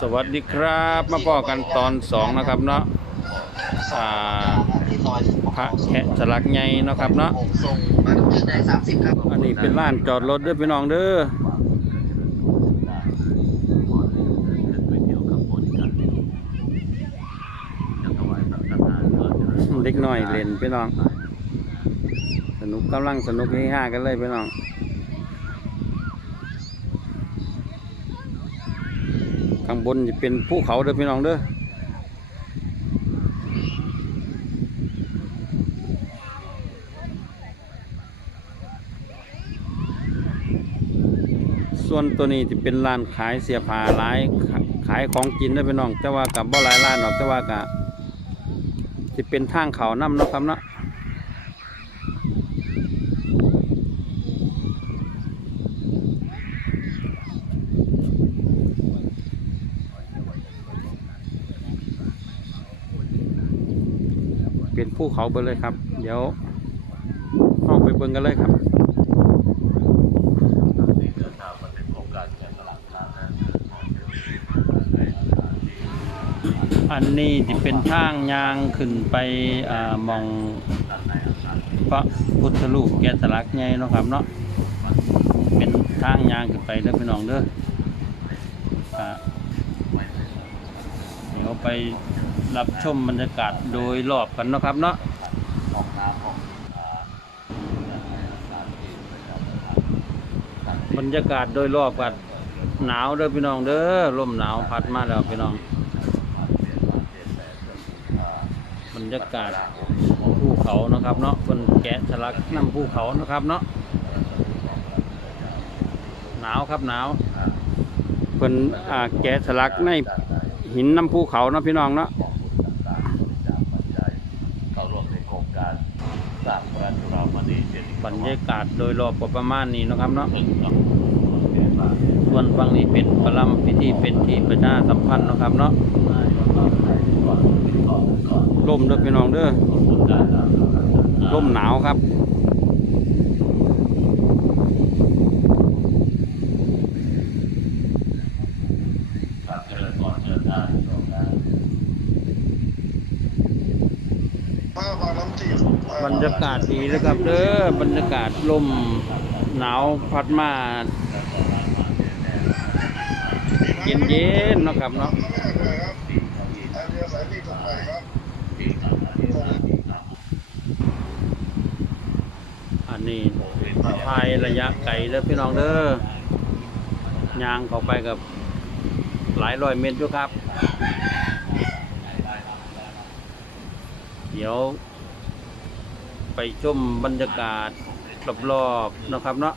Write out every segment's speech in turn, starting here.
สวัสดีครับมาพ่อกันตอนสองนะครับเนาะพระแคะสลักใหญ่เนาะครับเนาะอันนี้เป็นร้านจอดรถด้อพี่น้องเด้อเด็กน้อยเล่นพี่น้อง สนุกกำลังสนุกเฮฮากันเลยพี่น้อง ข้างบนจะเป็นภูเขาเด้อพี่น้องเด้อส่วนตัวนี้จะเป็นร้านขายเสียผ้าหลายขายของกินได้อพี่น้อง แต่ว่ากับบ่หลายร้านหรอกแต่ว่ากับจะเป็นทางเขาน้ำเนาะครับเนาะ ภูเขาไปเลยครับ เดี๋ยวเข้าไปเบิ่งกันเลยครับอันนี้ที่เป็นทางยางขึ้นไปอมองพระพุทธรูปแกะสลักใหญ่เนาะครับเนาะเป็นทางยางขึ้นไปเด้อพี่น้องเด้อเดี๋ยวไป รับชมบรรยากาศโดยรอบกันเนาะครับเนาะบรรยากาศโดยรอบกันหนาวเด้อพี่น้องเด้อลมหนาวพัดมาแล้วพี่น้อง บรรยากาศภูเขาเนาะครับเนาะคนแกะสลักน้ำภูเขาเนาะครับเนาะหนาวครับหนาวเพิ่นแกะสลักในหินน้ำภูเขาเนาะพี่น้องเนาะ เข้าร่วมในโครงการสร้างพระจุฬามณีเจดีย์ บรรยากาศโดยรอบก็ประมาณนี้เนาะครับเนาะซึ่งต้องเรียนว่าส่วนฝั่งนี้เป็นประลัมพิธีเป็นที่ประชาสัมพันธ์เนาะครับเนาะลมเด้อพี่น้องเด้อลมหนาวครับ การเจริญพรเจริญได้ตรงนั้น บรรยากาศดีเลยครับเด้อบรรยากาศลมหนาวพัดมาเย็นเย็นๆนะครับเนาะอันนี้พายระยะไกลเด้อพี่น้องเด้อยางเข้าไปกับหลายร้อยเมตรอยู่ครับ เดี๋ยว ไปชมบรรยากาศรอบๆนะครับเนาะ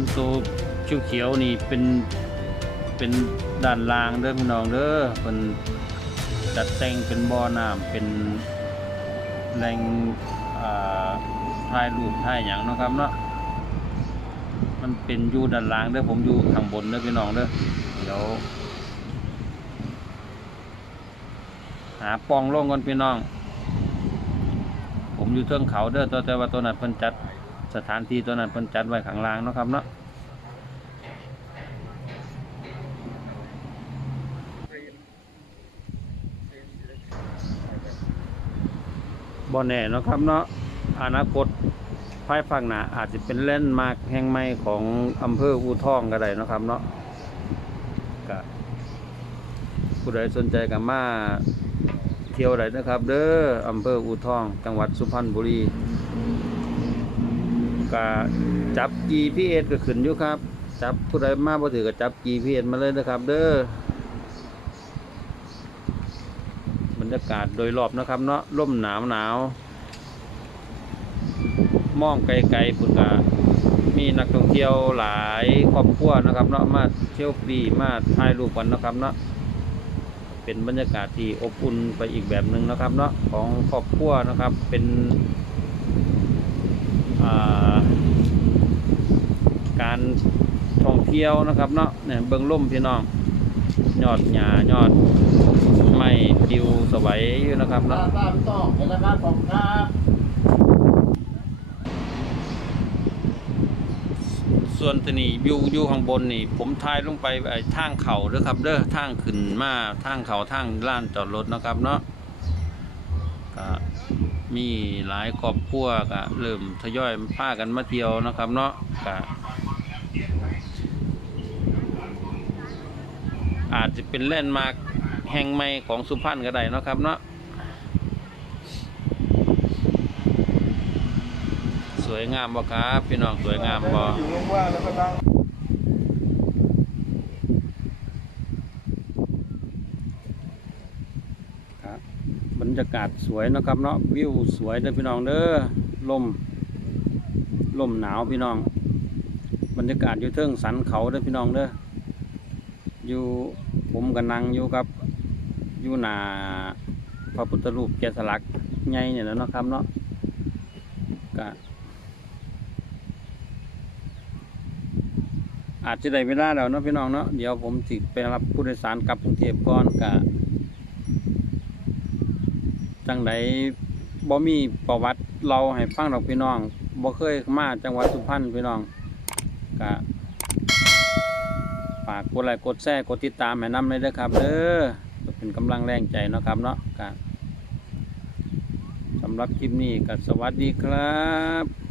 วนตัวเขียวๆนี่เป็นเป็นด้านล่างเด้อพี่น้องเด้อเป็นจัดแต่งเป็นบ่อน้ำเป็นแหล่งอ่าถ่ายรูปถ่ายอย่างนะครับเนาะมันเป็นอยู่ด้านล่างเด้อผมอยู่ข้างบนเด้อพี่น้องเด้อเดี๋ยวหาปล่องลงก่อนพี่น้อง ผมอยู่เทิงเขาเด้อแต่แต่ว่าตัวนั้นเพิ่นจัด สถานที่ตัวนั้นเป็นจัดไว้ข้างล่างนะครับเนาะบ่แน่นะครับเนาะอนาคตภาฝั่งหนาอาจจะเป็นเล่นมาร์คแห่งใหม่ของอำเภออูทองก็ได้นะครับเนาะก็ผู้ใดสนใจก็มาเที่ยวได้นะครับ เด้ออำเภออูทอง จังหวัดสุพรรณบุรี ก็จับ GPS ก็ขึ้นอยู่ครับ จับผู้ใดมาบ่ถือก็จับ GPS มาเลยนะครับ เด้อบรรยากาศโดยรอบนะครับ เนาะร่มหนาวหนาวมองไกลๆพุ่นกะมีนักท่องเที่ยวหลายครอบครัวนะครับ เนาะมาเที่ยวฟรีมาถ่ายรูปกันนะครับเนาะเป็นบรรยากาศที่อบอุ่นไปอีกแบบหนึ่งนะครับ เนาะของครอบครัวนะครับเป็น การท่องเที่ยวนะครับเนาะเนี่ยเบิ่งล่มพี่น้องยอดหญ้ายอดไม้ปลิวสวัยอยู่นะครับเนาะบ้าต้องเป็นราคาของครับส่วนตัวนี้อยู่อยู่ข้างบนนี่ ผมทายลงไปไอ้ทางเขาเด้อครับเด้อทางขึ้นมาทางเขาทางลานจอดรถนะครับเนาะก็ มีหลายครอบครัวก็เริ่มทยอยพากันมาเที่ยวนะครับเนาะก็อาจจะเป็นแลนด์มาร์คแห่งใหม่ของสุพรรณก็ได้เนาะครับเนาะสวยงามบ่ครับ พี่น้องสวยงามบ่อ รรยากาศสวยนะครับเนาะวิวสวยเด้อพี่น้องเด้อลมลมหนาวพี่น้อง บรรยากาศอยู่เทิงสันเขาเด้อพี่น้องเด้ออยู่ผมกับนังอยู่กับอยู่หนาพระพุทธรูปแกะสลักใหญ่เนี่ยแล้วนะครับเนาะก็อาจจะได้เวลาแล้วเนาะพี่น้องเนาะเดี๋ยวผมสิไปรับผู้โดยสารกลับกรุงเทพก่อนกะ จังไดบ่มีประวัติเราให้ฟังดอกพี่น้องบ่เคยมาจังหวัดสุพรรณพี่น้องก็ฝากกดไลค์กดแชร์กดติดตามให้นำเลยเด้อครับเด้อเป็นกำลังแรงใจเนาะครับเนาะกะสำหรับคลิปนี้ก็สวัสดีครับ